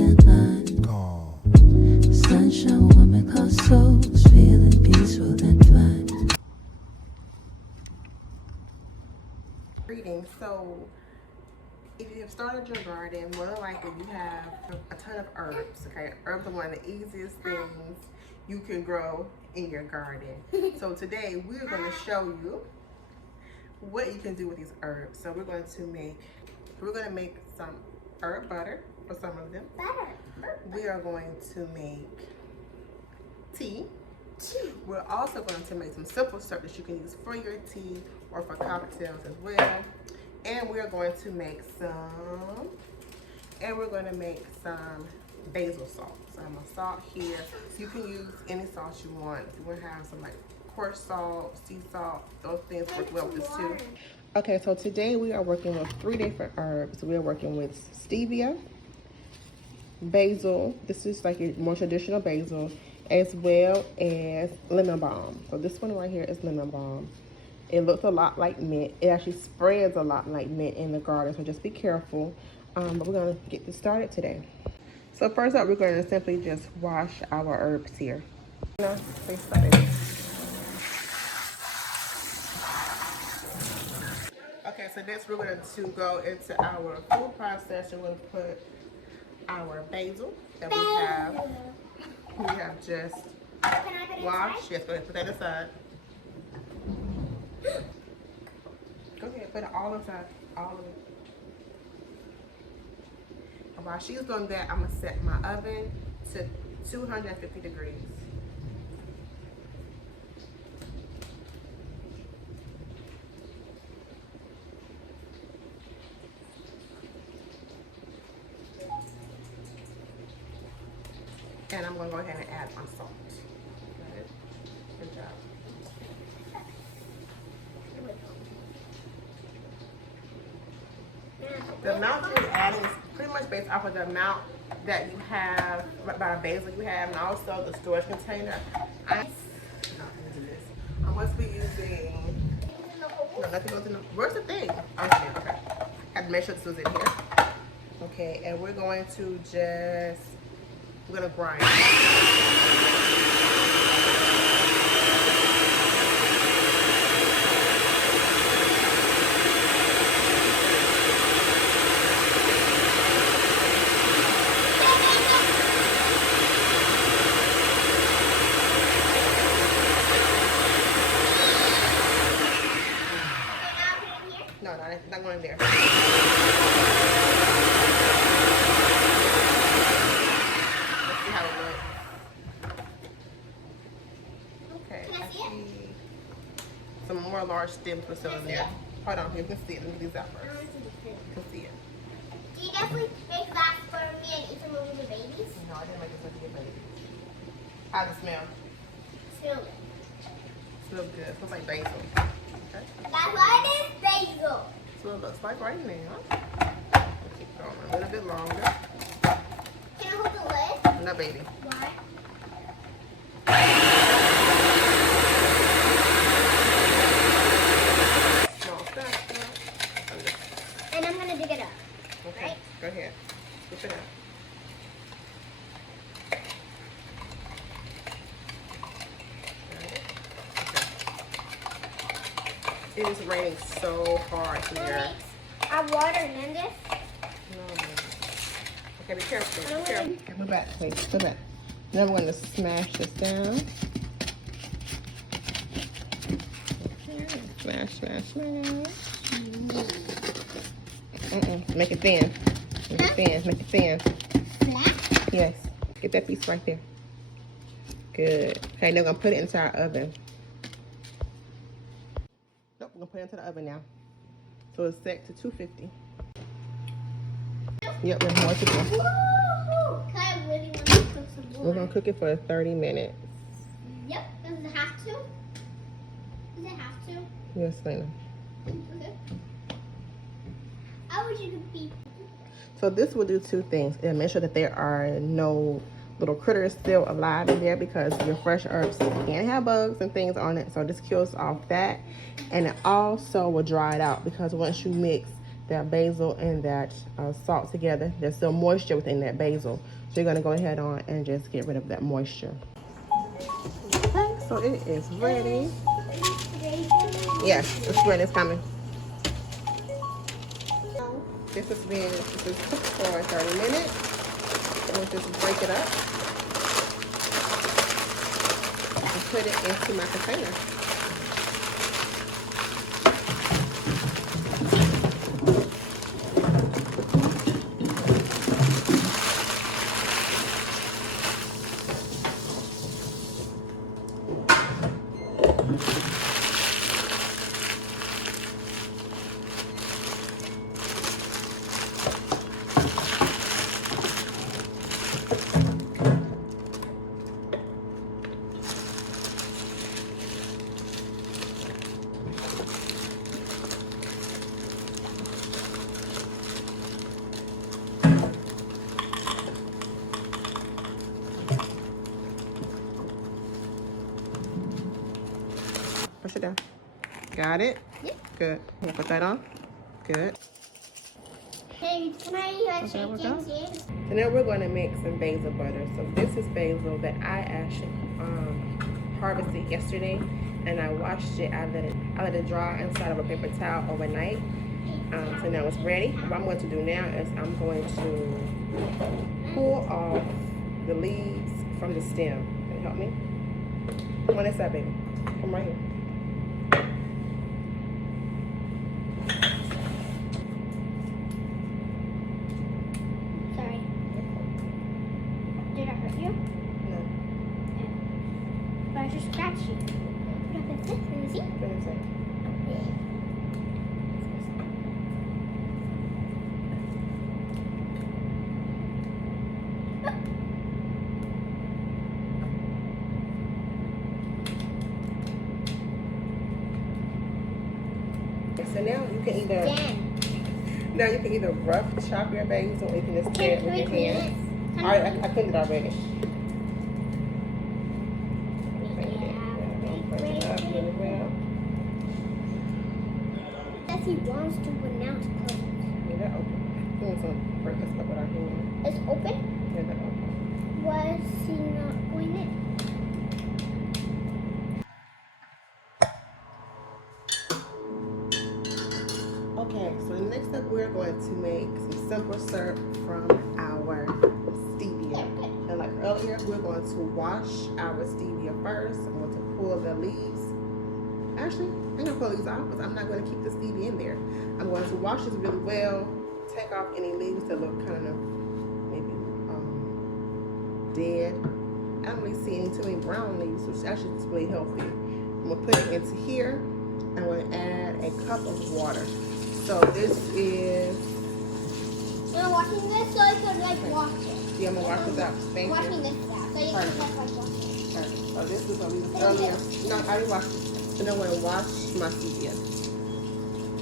and fun. Sunshine, woman, called souls, feeling peaceful and fun. Greetings. So, if you have started your garden, more than likely you have a ton of herbs. Okay, herbs are one of the easiest things you can grow in your garden. So today we're going to show you what you can do with these herbs. So we're going to make some herb butter for some of them. We are going to make tea. We're also going to make some simple syrup that you can use for your tea or for cocktails as well. And we're going to make some basil salt. So I'm gonna salt here. So you can use any salt you want. If you want to have some like coarse salt, sea salt, those things work well with this too. Okay, so today we are working with 3 different herbs. We are working with stevia, basil. This is like a more traditional basil, as well as lemon balm. So this one right here is lemon balm. It looks a lot like mint. It actually spreads a lot like mint in the garden, so just be careful. But we're gonna get this started today. So first up, we're gonna simply just wash our herbs here. Okay, so next we're going to go into our food processor. We'll put our basil that we have just washed. Yes, go ahead, put that aside. Go ahead, put it all inside, all of it. And while she's doing that, I'm gonna set my oven to 250 degrees. And I'm gonna go ahead and add my salt. Good job. The amount you're adding is pretty much based off of the amount that you have, by the basil you have, and also the storage container. I'm going to be using, no, nothing goes in the, where's the thing? Oh, shit, okay. I have to make sure this was in here. Okay, and we're going to we're going to grind. No, not going there. Let's see how it looks. Okay, I see some more large stems were still in there. Hold on, you can see it. Let me get these out first. You can see it. Do you definitely make that for me and eat them with the babies? No, I didn't make this with your babies. How does it smell? Smell good. Smells good. Smells like basil. Okay. That's what it is, basil. That's what it looks like right now. Keep going a little bit longer. Can I hold the lid? No, baby. Why? And I'm gonna dig it up. Okay, right? Go ahead. Scoop it up. It is raining so hard here. I water in this. No. Okay, be careful. Be careful. Okay, move back, please. Move back. Then we're going to smash this down. Okay. Smash, smash, smash. Make it thin. Make it thin. Make it thin. Flat? Yes. Get that piece right there. Good. Okay, now we're going to put it into our oven. Nope, we're going to put it into the oven now. So it's set to 250. Yep, there's more to go. I really want to cook some more. We're going to cook it for 30 minutes. Yep. Does it have to? Does it have to? Yes, Lena. Okay. I wish you could be. So this will do 2 things. It'll make sure that there are no little critters still alive in there, because your fresh herbs can have bugs and things on it. So this kills off that. And it also will dry it out, because once you mix that basil and that salt together. There's still moisture within that basil. So you're gonna go ahead on and just get rid of that moisture. Okay, so it is ready. Yes, it's ready, it's coming. This is cooked for 30 minutes. We'll just break it up and put it into my container. Push it down. Got it? Yep. Good. You put that on? Good. Hey, can I change it? So now we're going to make some basil butter. So this is basil that I actually harvested yesterday, and I washed it. I let it dry inside of a paper towel overnight. So now it's ready. What I'm going to do now is I'm going to pull off the leaves from the stem. Can you help me? Come on inside, baby. Come right here. Sorry. Did I hurt you? No. But I just scratched you. Look at this. Let me see. What is it? So now you can either rough chop your basil, or you can just tear it with your hands. All right, I cleaned it already. Break it up really well. Yes, he wants to, but now it's closed. Yeah, that open. He wants to break this up with our hand. It's open? Yeah, that open. Why is he not going in? Okay, so next up we're going to make some simple syrup from our stevia. And like earlier, we're going to wash our stevia first. I'm going to pull the leaves. Actually, I'm going to pull these off because I'm not going to keep the stevia in there. I'm going to wash this really well, take off any leaves that look kind of maybe dead. I don't really see too many brown leaves, which actually is really healthy. I'm going to put it into here. I'm going to add a cup of water. So this is... You're washing this so I could like wash it. Yeah, I'm going to wash this out. Thank you. Washing this out so you can just like wash it. Perfect. So this is what we was earlier. No, I already washed it. So now I'm going to wash my stevia.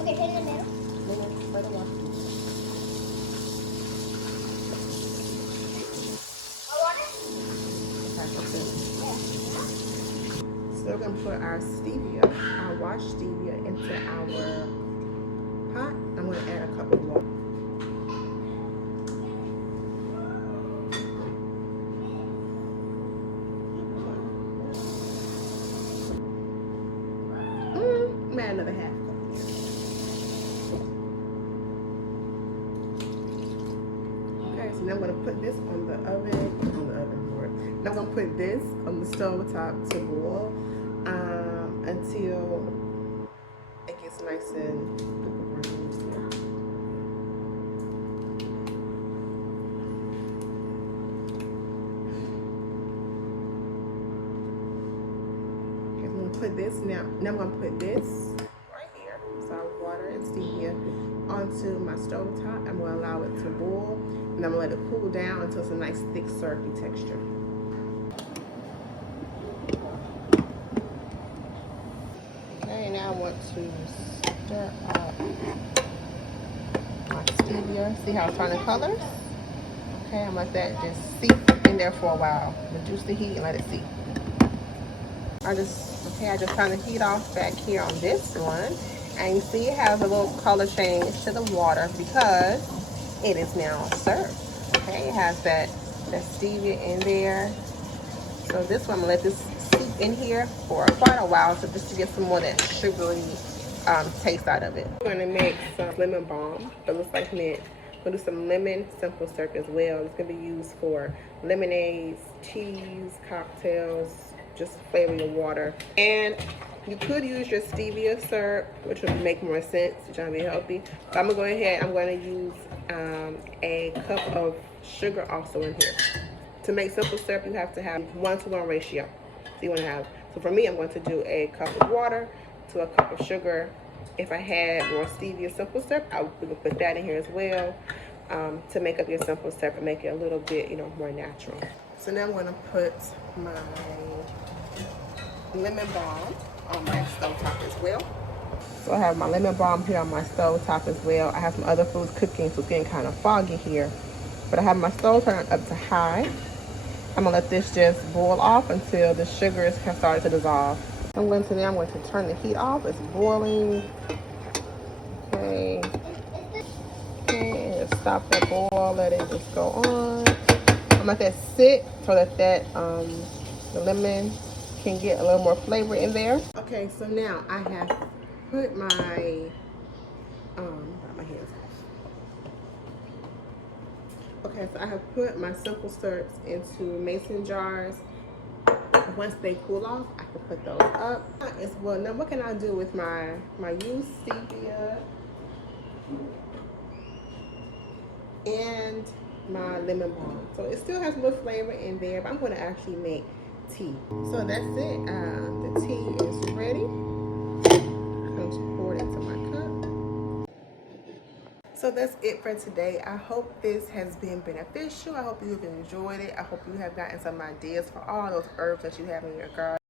Okay, put it in the middle. Let it wash. More water? Okay, that's it. Yeah. So we're going to put our stevia, our washed stevia, into our pot. I'm going to add a cup of water. Add another half cup. Okay, so now I'm going to put this on the oven, Now I'm going to put this on the stove top to boil until it gets nice and put this now I'm going to put this right here, so water and stevia, onto my stove top. I'm going to allow it to boil, and I'm going to let it cool down until it's a nice thick syrupy texture. Okay, now I want to stir up my stevia. See how it's turning colors? Okay, I'm going to let that just seep in there for a while. Reduce the heat and let it seep. I just turn the heat off back here on this one, And you see it has a little color change to the water because it is now served. Okay, it has that stevia in there. So this one, I'm gonna let this steep in here for quite a while, so just to get some more of that sugary taste out of it. I'm gonna make some lemon balm. It looks like mint. I'm gonna do some lemon simple syrup as well. It's gonna be used for lemonades, teas, cocktails, just flavor your water. And you could use your stevia syrup, which would make more sense to try to be healthy. But I'm gonna go ahead, I'm gonna use a cup of sugar also in here. To make simple syrup, you have to have 1-to-1 ratio. So you want to have, so for me, I'm going to do a cup of water to a cup of sugar. If I had more stevia simple syrup, I would put that in here as well to make up your simple syrup and make it a little bit, more natural. So now I'm going to put my lemon balm on my stove top as well. So I have my lemon balm here on my stove top as well. I have some other foods cooking, so it's getting kind of foggy here. But I have my stove turned up to high. I'm gonna let this just boil off until the sugars have started to dissolve. I'm going to turn the heat off. It's boiling. Okay. Okay, and stop that boil. Let it just go on. I'm gonna let that sit so that the lemon can get a little more flavor in there. Okay, so now I have put my my hands off. Okay, so I have put my simple syrups into mason jars. Once they cool off, I can put those up as well. Now, what can I do with my used stevia and my lemon balm? So it still has a little flavor in there, but I'm going to actually make tea. So that's it. The tea is ready. I'm going to pour it into my cup. So that's it for today. I hope this has been beneficial. I hope you have enjoyed it. I hope you have gotten some ideas for all those herbs that you have in your garden.